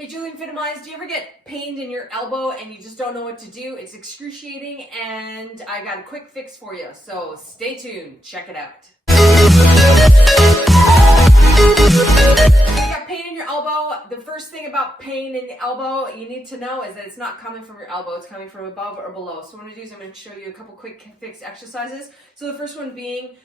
Hey Julian Fitamize, do you ever get pained in your elbow and you just don't know what to do? It's excruciating and I got a quick fix for you, so stay tuned, check it out. If you got pain in your elbow, the first thing about pain in the elbow you need to know is that it's not coming from your elbow, it's coming from above or below. So what I'm going to do is I'm going to show you a couple quick fix exercises. So the first one being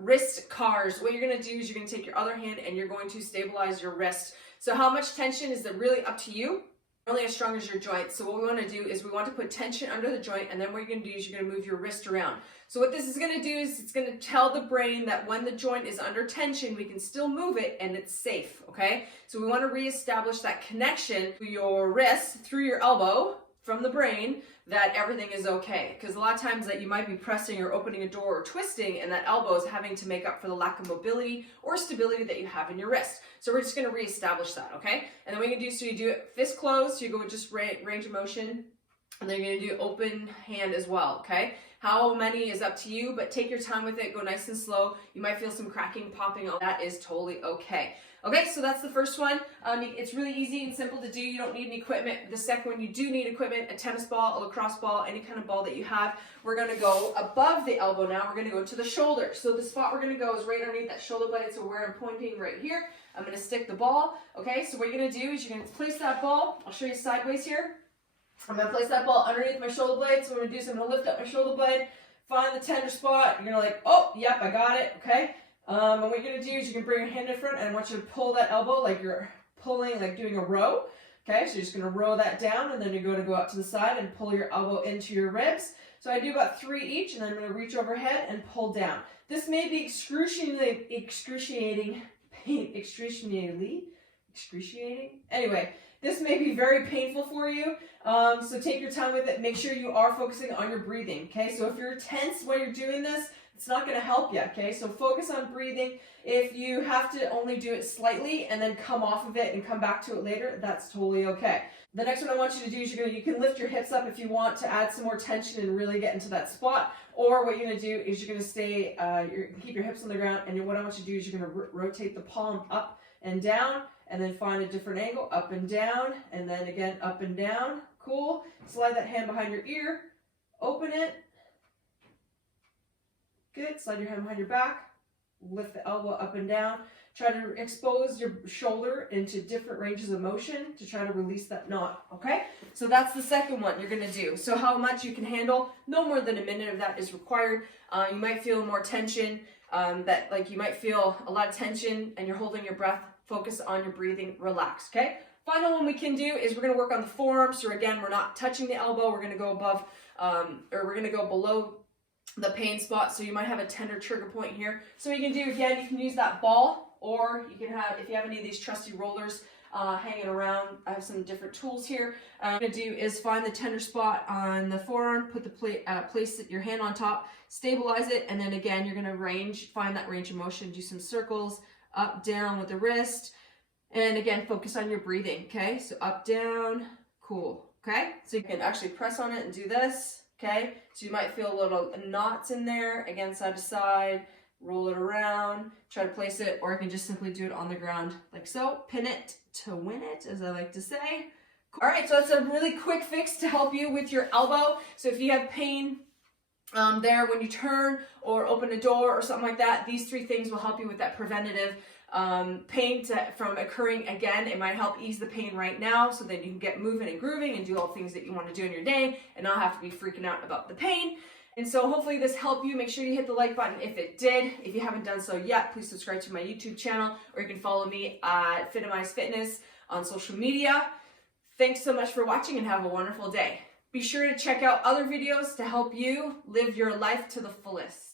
wrist cars. What you're going to do is you're going to take your other hand and you're going to stabilize your wrist. So how much tension is that really up to you? Only as strong as your joint. So what we want to do is we want to put tension under the joint, and then what you're going to do is you're going to move your wrist around. So what this is going to do is it's going to tell the brain that when the joint is under tension, we can still move it and it's safe, okay? So we want to reestablish that connection to your wrist through your elbow from the brain that everything is okay. Because a lot of times that you might be pressing or opening a door or twisting and that elbow is having to make up for the lack of mobility or stability that you have in your wrist. So we're just going to reestablish that, okay? And then what you can do, so you do it fist closed, so you go with just range of motion, and then you're going to do open hand as well, okay? How many is up to you, but take your time with it, go nice and slow. You might feel some cracking, popping, that is totally okay. Okay, so that's the first one. It's really easy and simple to do. You don't need any equipment. The second one, you do need equipment, a tennis ball, a lacrosse ball, any kind of ball that you have. We're gonna go above the elbow now. We're gonna go to the shoulder. So the spot we're gonna go is right underneath that shoulder blade. So where I'm pointing right here, I'm gonna stick the ball. Okay, so what you're gonna do is you're gonna place that ball. I'll show you sideways here. I'm gonna place that ball underneath my shoulder blade. So what I'm gonna do is I'm gonna lift up my shoulder blade, find the tender spot. You're gonna like, oh, yep, I got it, okay? And what you're going to do is you can bring your hand in front and I want you to pull that elbow like you're pulling, like doing a row. Okay, so you're just going to row that down and then you're going to go out to the side and pull your elbow into your ribs. So I do about 3 each and then I'm going to reach overhead and pull down. This may be excruciating pain, Anyway, this may be very painful for you, so take your time with it. Make sure you are focusing on your breathing, okay? So if you're tense while you're doing this, it's not going to help you, okay? So focus on breathing. If you have to only do it slightly and then come off of it and come back to it later, that's totally okay. The next one I want you to do is you can lift your hips up if you want to add some more tension and really get into that spot. Or what you're going to do is you're going to stay, keep your hips on the ground, and what I want you to do is you're going to rotate the palm up and down, and then find a different angle, up and down, and then again up and down. Cool. Slide that hand behind your ear, open it. Good. Slide your hand behind your back, lift the elbow up and down. Try to expose your shoulder into different ranges of motion to try to release that knot, okay? So that's the second one you're gonna do. So how much you can handle, no more than a minute of that is required. You might feel more tension, you might feel a lot of tension and you're holding your breath. Focus on your breathing, relax, okay? Final one we can do is we're gonna work on the forearm. So again, we're not touching the elbow, we're gonna go above, or we're gonna go below the pain spot, so you might have a tender trigger point here. So what you can do, again, you can use that ball, or you can have, if you have any of these trusty rollers hanging around, I have some different tools here. What I'm going to do is find the tender spot on the forearm, put the place your hand on top, stabilize it, and then again, you're going to find that range of motion, do some circles, up, down with the wrist, and again, focus on your breathing, okay? So up, down, cool, okay? So you can actually press on it and do this. Okay, so you might feel little knots in there, again, side to side, roll it around, try to place it, or you can just simply do it on the ground like so. Pin it to win it, as I like to say. All right, so that's a really quick fix to help you with your elbow. So if you have pain there when you turn or open a door or something like that, these 3 things will help you with that preventative pain from occurring again. It might help ease the pain right now so that you can get moving and grooving and do all the things that you want to do in your day and not have to be freaking out about the pain. And so hopefully this helped you. Make sure you hit the like button if it did. If you haven't done so yet, please subscribe to my YouTube channel, or you can follow me at Fitamize Fitness on social media. Thanks so much for watching and have a wonderful day. Be sure to check out other videos to help you live your life to the fullest.